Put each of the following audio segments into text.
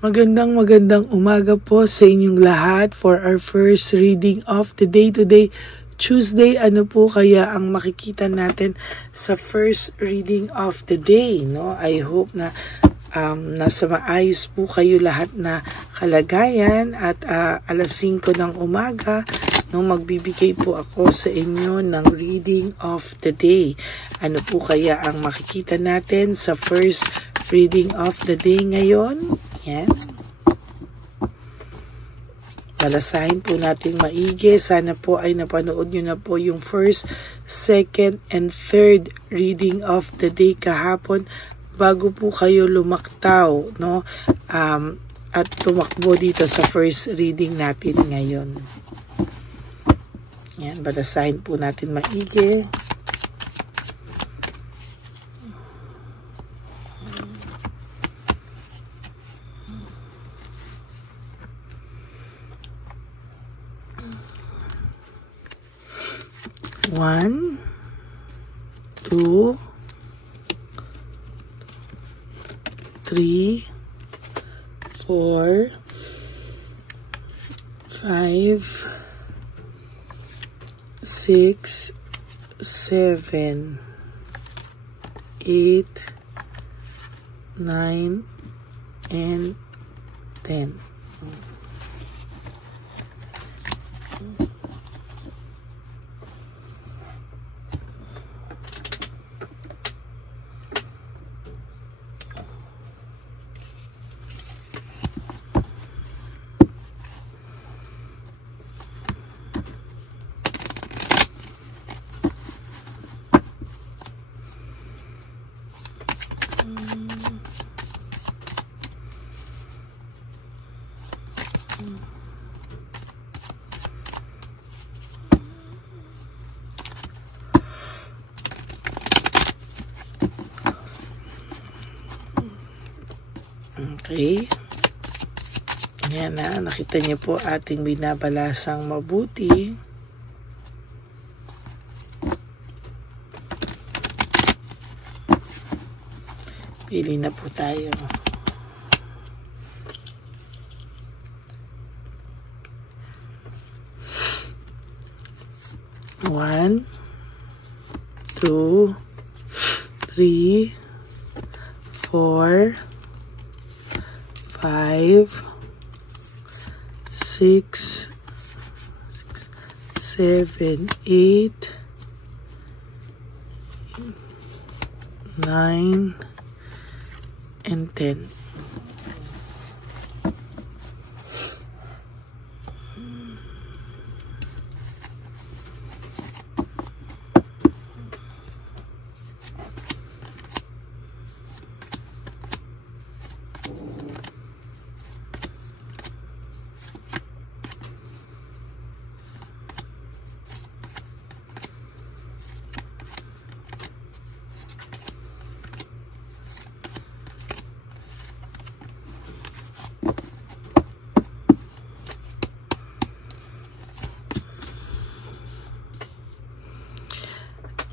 Magandang umaga po sa inyong lahat for our first reading of the day today, Tuesday. Ano po kaya ang makikita natin sa first reading of the day, no? I hope na nasa maayos po kayo lahat na kalagayan at alas 5 ng umaga no, magbibigay po ako sa inyo ng reading of the day. Ano po kaya ang makikita natin sa first reading of the day ngayon? Yan. Balasahin po natin maigi. Sana po ay napanood nyo na po yung first, second, and third reading of the day kahapon bago po kayo lumaktaw, no? At tumakbo dito sa first reading natin ngayon. Yan, balasahin po natin maigi. One, two, three, 4, 5, 6, 7, 8, 9, and 10. Okay. Yan na, nakita niyo po ating binabalasang mabuti. Pili na po tayo. One, 2, 3, 4, 5, 6, 7, 8, 9, and 10.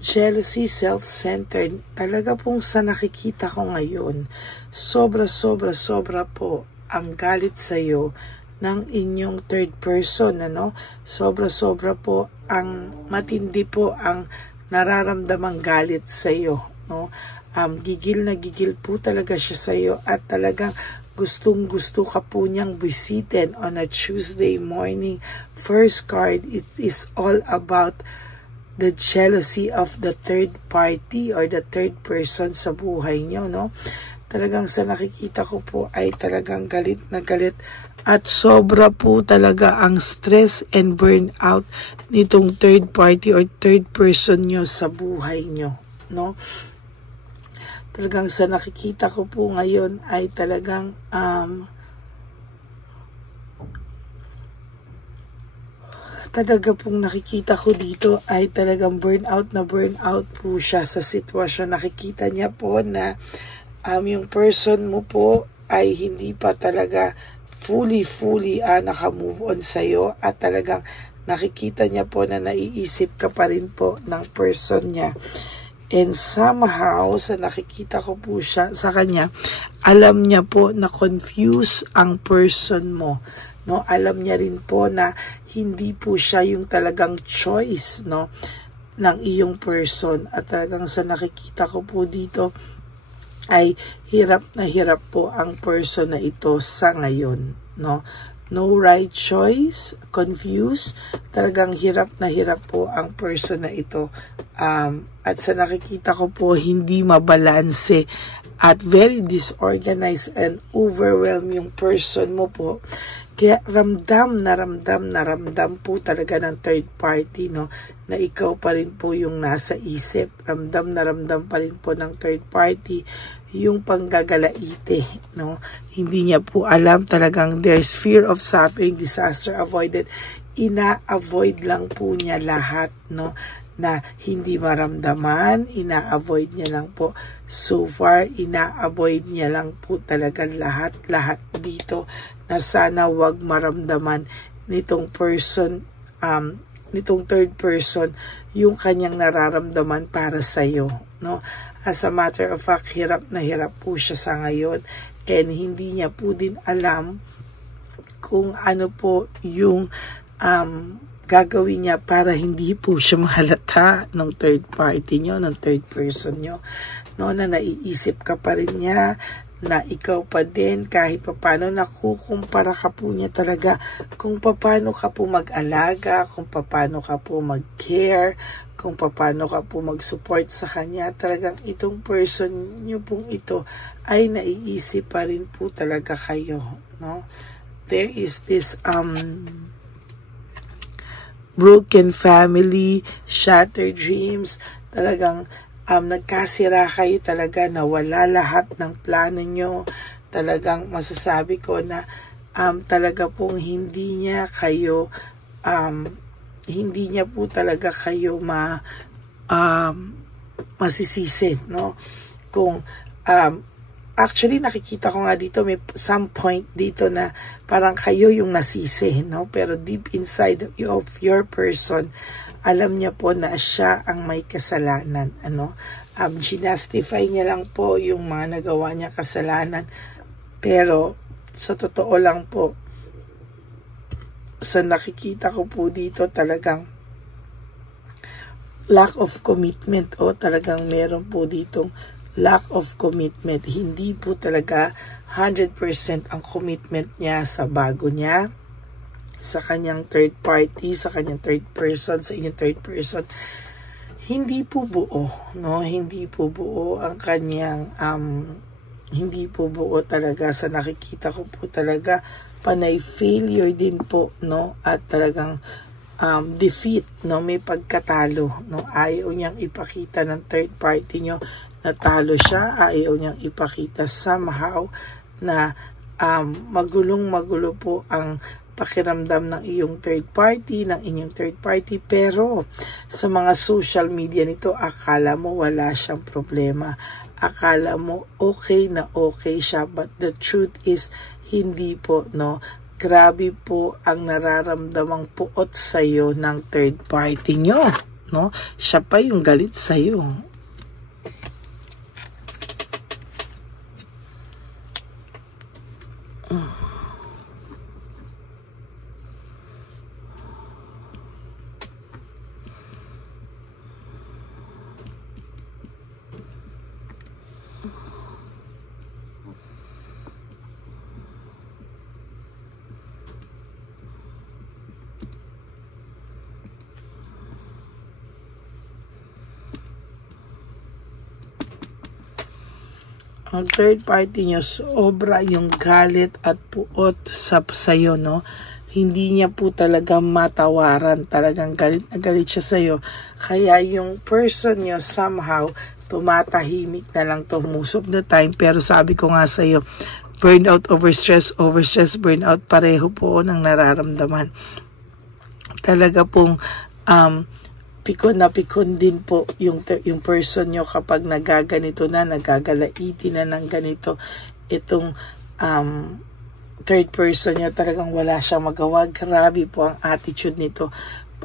Jealousy, self-centered, talaga pong sa nakikita ko ngayon, sobra po ang galit sa'yo ng inyong third person, ano? Sobra po ang matindi po ang nararamdamang galit sa'yo, no? Gigil na gigil po talaga siya sa'yo at talagang gustong-gusto ka po niyang bisitin on a Tuesday morning. First card, it is all about the jealousy of the third party or the third person sa buhay nyo, no? Talagang sa nakikita ko po ay talagang galit na galit at sobra po talaga ang stress and burnout nitong third party or third person nyo sa buhay nyo, no? Talagang sa nakikita ko po ngayon ay talagang talaga pong nakikita ko dito ay talagang burnout po siya sa sitwasyon. Nakikita niya po na yung person mo po ay hindi pa talaga fully naka-move on sa'yo at talagang nakikita niya po na naiisip ka pa rin po ng person niya. And somehow, sa nakikita ko po siya sa kanya, alam niya po na confuse ang person mo. No, alam niya rin po na hindi po siya yung talagang choice, no, ng iyong person. At talagang sa nakikita ko po dito ay hirap po ang person na ito sa ngayon, no. No right choice, confused, talagang hirap po ang person na ito. At sa nakikita ko po, hindi mabalanse at very disorganized and overwhelmed yung person mo po. Kaya ramdam po talaga ng third party, no, na ikaw pa rin po yung nasa isip. Ramdam pa rin po ng third party yung panggagalaite, no. Hindi niya po alam, talagang there's fear of suffering, disaster avoided. Ina-avoid lang po niya lahat, no, na hindi maramdaman, ina-avoid niya lang po. So far, ina-avoid niya lang po talaga lahat dito na sana wag maramdaman nitong person, nitong third person, yung kanyang nararamdaman para sa'yo, no. As a matter of fact, hirap po siya sa ngayon, and hindi niya po din alam kung ano po yung gagawin niya para hindi po siya mahalata ng third party nyo, ng third person nyo, no, na naiisip ka pa rin niya, na ikaw pa din kahit paano, nakukumpara ka po niya talaga kung paano ka po mag-alaga, kung paano ka po mag-care, kung paano ka po mag-support sa kanya. Talagang itong person nyo pong ito ay naiisip pa rin po talaga kayo, no. There is this broken family, shattered dreams, talagang nagkasira kayo talaga, nawala lahat ng plano nyo. Talagang masasabi ko na talaga pong hindi niya po talaga kayo masisisi, no. Kung actually nakikita ko nga dito, may some point dito na parang kayo yung nasisi, no, pero deep inside of your person, alam niya po na siya ang may kasalanan, ano. Ginastify niya lang po yung mga nagawa niya kasalanan, pero sa totoo lang po, sa nakikita ko po dito, talagang lack of commitment, o talagang meron po ditong lack of commitment. Hindi po talaga 100% ang commitment niya sa bago niya, sa kanyang third party, sa kanyang third person, sa inyong third person. Hindi po buo, no? Hindi po buo ang kanyang hindi po buo talaga. Sa nakikita ko po talaga, panay failure din po, no? At talagang defeat, no? May pagkatalo, no? Ayaw niyang ipakita ng third party nyo na talo siya. Ayaw niyang ipakita somehow na magulo po ang pakiramdam ng iyong third party, ng inyong third party. Pero sa mga social media nito, akala mo wala siyang problema. Akala mo okay na okay siya, but the truth is hindi po, no. Grabe po ang nararamdamang puot sa'yo ng third party nyo, no. Siya pa yung galit sa'yo. Ang third party nyo, sobra yung galit at puot sa'yo, no. Hindi niya po talaga matawaran. Talagang galit na galit siya sa'yo. Kaya yung person nyo somehow tumatahimik na lang to most of the time. Pero sabi ko nga sa'yo, burnout, overstress, burnout, pareho po ng nararamdaman. Talaga pong pikon na pikon din po yung person nyo kapag nagaganito na, nagagalaiti na ng ganito. Itong third person nyo, talagang wala siyang magawa. Grabe po ang attitude nito.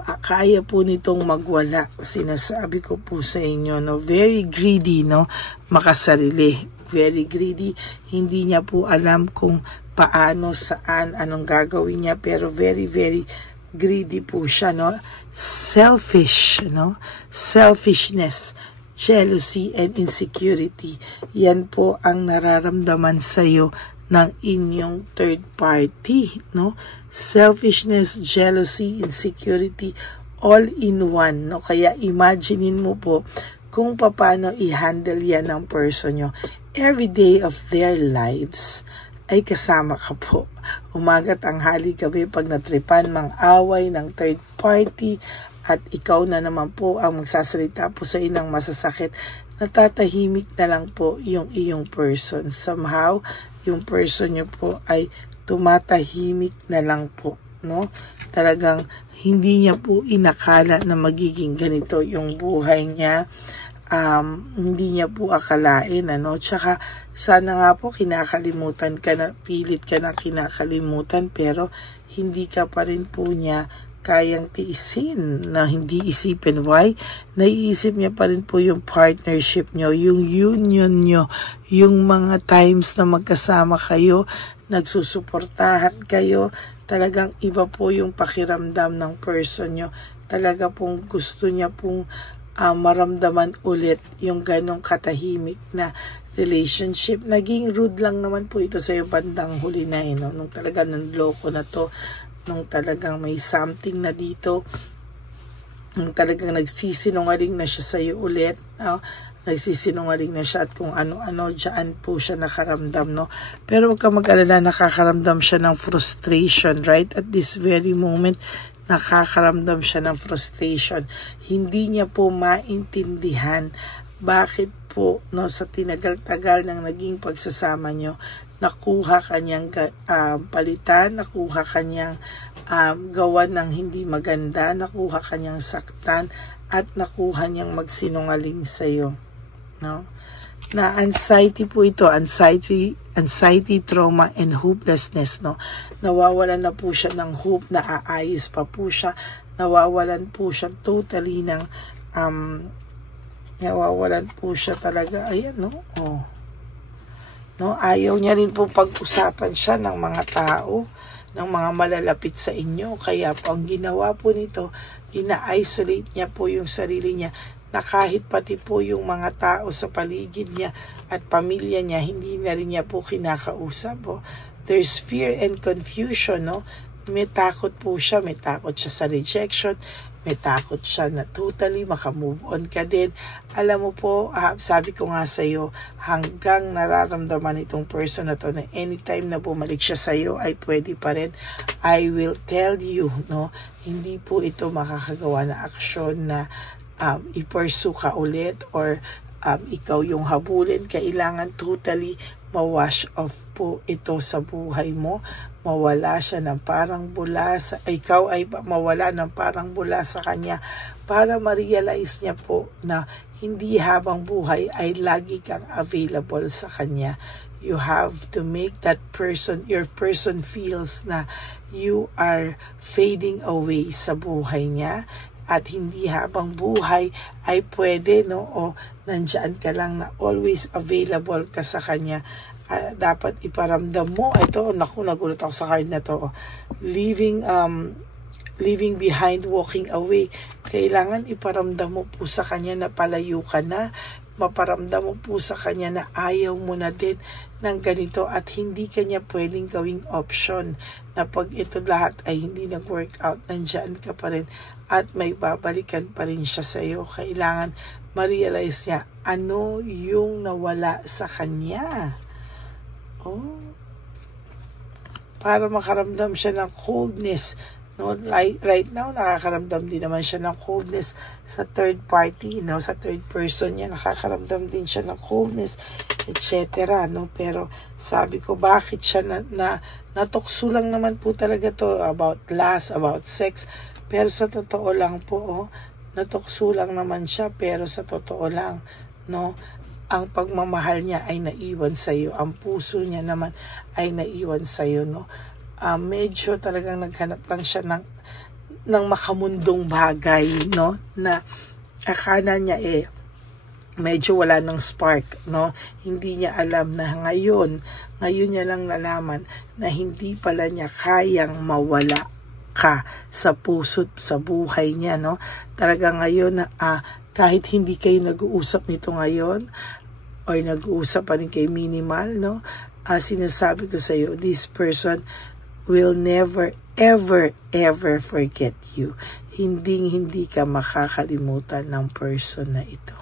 kaya po nitong magwala. Sinasabi ko po sa inyo, no, very greedy, no, makasarili. Very greedy, hindi niya po alam kung paano, saan, anong gagawin niya, pero very, very greedy po siya, no? Selfish, no? Selfishness, jealousy, and insecurity. Yan po ang nararamdaman sa'yo ng inyong third party, no? Selfishness, jealousy, insecurity, all in one, no? Kaya imaginein mo po kung paano i-handle yan ng person nyo. Every day of their lives ay kasama ka po. Umagat, tanghali, gabi, pag natripan, mang-away ng third party, at ikaw na naman po ang magsasalita po sa inang masasakit, natatahimik na lang po yung iyong person. Somehow, yung person nyo po ay tumatahimik na lang po, no? Talagang hindi niya po inakala na magiging ganito yung buhay niya. Hindi niya po akalain, ano? Tsaka, sana nga po kinakalimutan ka na, pilit ka na kinakalimutan, pero hindi ka pa rin po niya kayang tiisin na hindi isipin. Why? Naiisip niya pa rin po yung partnership nyo, yung union nyo, yung mga times na magkasama kayo, nagsusuportahan kayo. Talagang iba po yung pakiramdam ng person nyo. Talaga pong gusto niya pong maramdaman ulit yung ganong katahimik na relationship. Naging rude lang naman po ito sa iyo bandang huli na, no? Nung talaga nanloko na to, nung talagang may something na dito, nung talagang nagsisinungaling na siya sa iyo ulit, no? Nagsisinungaling na siya at kung ano-ano, dyan po siya nakaramdam, no? Pero huwag ka mag-alala, nakakaramdam siya ng frustration, right? At this very moment, nakakaramdam siya ng frustration. Hindi niya po maintindihan bakit po, no, sa tinagal-tagal ng naging pagsasama nyo, nakuha kanyang palitan, nakuha kanyang gawan ng hindi maganda, nakuha kanyang saktan, at nakuha niyang magsinungaling sa'yo, no? Na anxiety po ito, anxiety, trauma, and hopelessness, no? Nawawalan na po siya ng hope na aayos pa po siya. Nawawalan po siya totally ng, nawawalan po siya talaga, ayan, no? Oh. No? Ayaw niya rin po pag-usapan siya ng mga tao, ng mga malalapit sa inyo. Kaya po ang ginawa po nito, ina-isolate niya po yung sarili niya, na kahit pati po yung mga tao sa paligid niya at pamilya niya, hindi na rin niya po kinakausap. Oh. There's fear and confusion, no? May takot po siya, may takot siya sa rejection, may takot siya na totally makamove on ka din. Alam mo po, sabi ko nga sa'yo, hanggang nararamdaman itong person na to na anytime na bumalik siya sa'yo ay pwede pa rin. I will tell you, no? Hindi po ito makakagawa na aksyon na i-pursue ka ulit or ikaw yung habulin. Kailangan totally ma-wash off po ito sa buhay mo. Mawala siya ng parang bula ikaw ay mawala ng parang bula sa kanya para ma-realize niya po na hindi habang buhay ay lagi kang available sa kanya. You have to make that person, your person feels na you are fading away sa buhay niya. At hindi habang buhay ay pwede, no, o nandyan ka lang na always available ka sa kanya. Dapat iparamdam mo, ito, naku, nagulat ako sa card na to, leaving behind, walking away. Kailangan iparamdam mo po sa kanya na palayo ka na, maparamdam mo po sa kanya na ayaw mo na din ng ganito at hindi kanya pwedeng gawing option na pag ito lahat ay hindi nag-work out, nandyan ka pa rin at may babalikan pa rin siya sa iyo. Kailangan ma-realize niya ano yung nawala sa kanya. Oh. Para makaramdam siya ng coldness. No, right now, nakakaramdam din naman siya ng coldness sa third party, no? Sa third person niya, nakakaramdam din siya ng coldness, etc. No? Pero sabi ko, bakit siya natukso lang naman po talaga to about lust, about sex. Pero sa totoo lang po, oh, natukso lang naman siya, pero sa totoo lang, no? Ang pagmamahal niya ay naiwan sa iyo. Ang puso niya naman ay naiwan sa iyo, no? Medyo talagang naghanap lang siya ng ng makamundong bagay, no? Na akala niya medyo wala ng spark, no? Hindi niya alam na ngayon niya lang nalaman na hindi pala niya kayang mawala ka sa puso't sa buhay niya, no? Talaga ngayon, kahit hindi kayo nag-uusap nito ngayon, or nag-uusap pa rin kay minimal, no? Sinasabi ko sa iyo, this person will never, ever forget you. Hindi ka makakalimutan ng person na ito.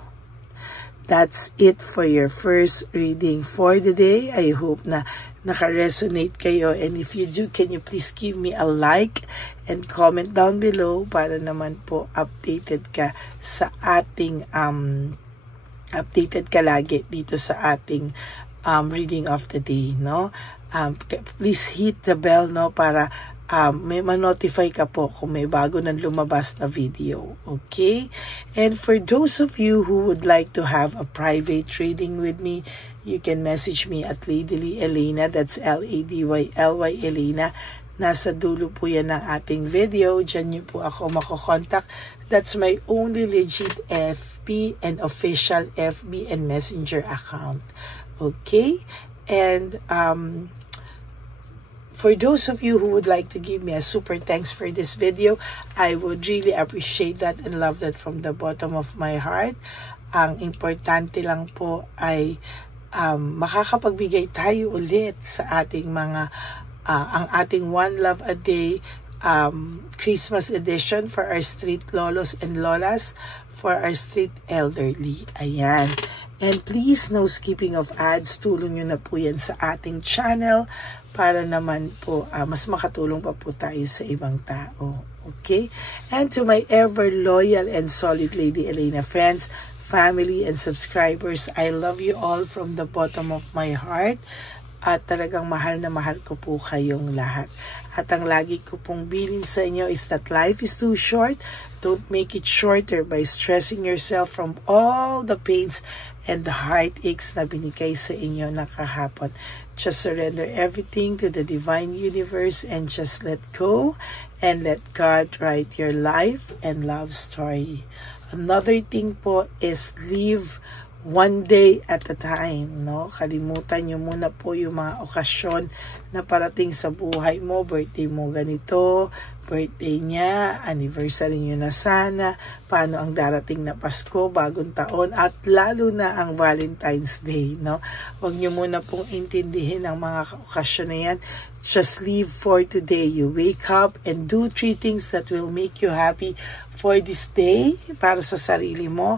That's it for your first reading for the day. I hope na naka-resonate kayo. And if you do, can you please give me a like and comment down below para naman po updated ka sa ating updated ka lagi dito sa ating reading of the day, no? Please hit the bell, no, para may ma-notify ka po kung may bago nang lumabas na video. Okay? And for those of you who would like to have a private reading with me, you can message me at Ladyly Elena. That's Ladyly Elena. Nasa dulo po yan ng ating video. Diyan niyo po ako makokontak. That's my only legit FB and official FB and Messenger account. Okay? And for those of you who would like to give me a super thanks for this video, I would really appreciate that and love that from the bottom of my heart. Ang importante lang po ay makakapagbigay tayo ulit sa ating mga ang ating One Love a Day Christmas edition for our street lolos and lolas, for our street elderly. Ayan. And please, no skipping of ads. Tulong nyo na po yan sa ating channel para naman po mas makatulong pa po tayo sa ibang tao. Okay? And to my ever loyal and solid Lady Elena friends, family, and subscribers, I love you all from the bottom of my heart. At talagang mahal na mahal ko po kayong lahat. At ang lagi ko pong bilin sa inyo is that life is too short. Don't make it shorter by stressing yourself from all the pains and the heartaches na binigay sa inyo na kahapon. Just surrender everything to the divine universe and just let go and let God write your life and love story. Another thing po is live one day at a time, no? Kalimutan nyo muna po yung mga okasyon na parating sa buhay mo. Birthday mo ganito, birthday niya, anniversary nyo na sana, paano ang darating na Pasko, bagong taon, at lalo na ang Valentine's Day, no? Huwag nyo muna pong intindihin ang mga okasyon na yan. Just live for today. You wake up and do 3 things that will make you happy for this day, para sa sarili mo.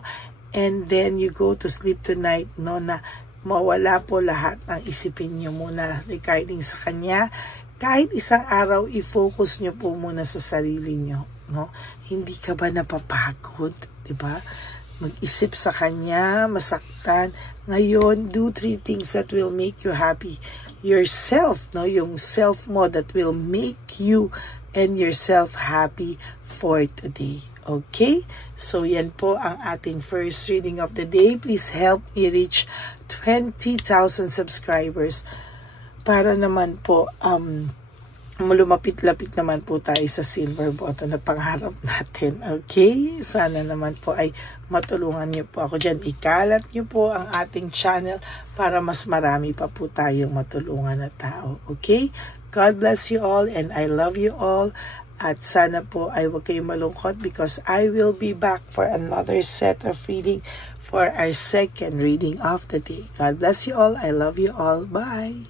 And then you go to sleep tonight, no, na mawala po lahat ng isipin nyo muna regarding sa kanya. Kahit isang araw, i-focus nyo po muna sa sarili nyo, no? Hindi ka ba napapagod, diba? Mag-isip sa kanya, masaktan. Ngayon, do 3 things that will make you happy. Yourself, no? Yung self mo that will make you and yourself happy for today. Okay? So, yan po ang ating first reading of the day. Please help me reach 20,000 subscribers para naman po lumapit-lapit naman po tayo sa silver button na pangarap natin. Okay? Sana naman po ay matulungan niyo po ako dyan. Ikalat niyo po ang ating channel para mas marami pa po tayong matulungan na tao. Okay? God bless you all and I love you all. At sana po ay huwag kayong malungkot because I will be back for another set of reading for our second reading of the day. God bless you all. I love you all. Bye!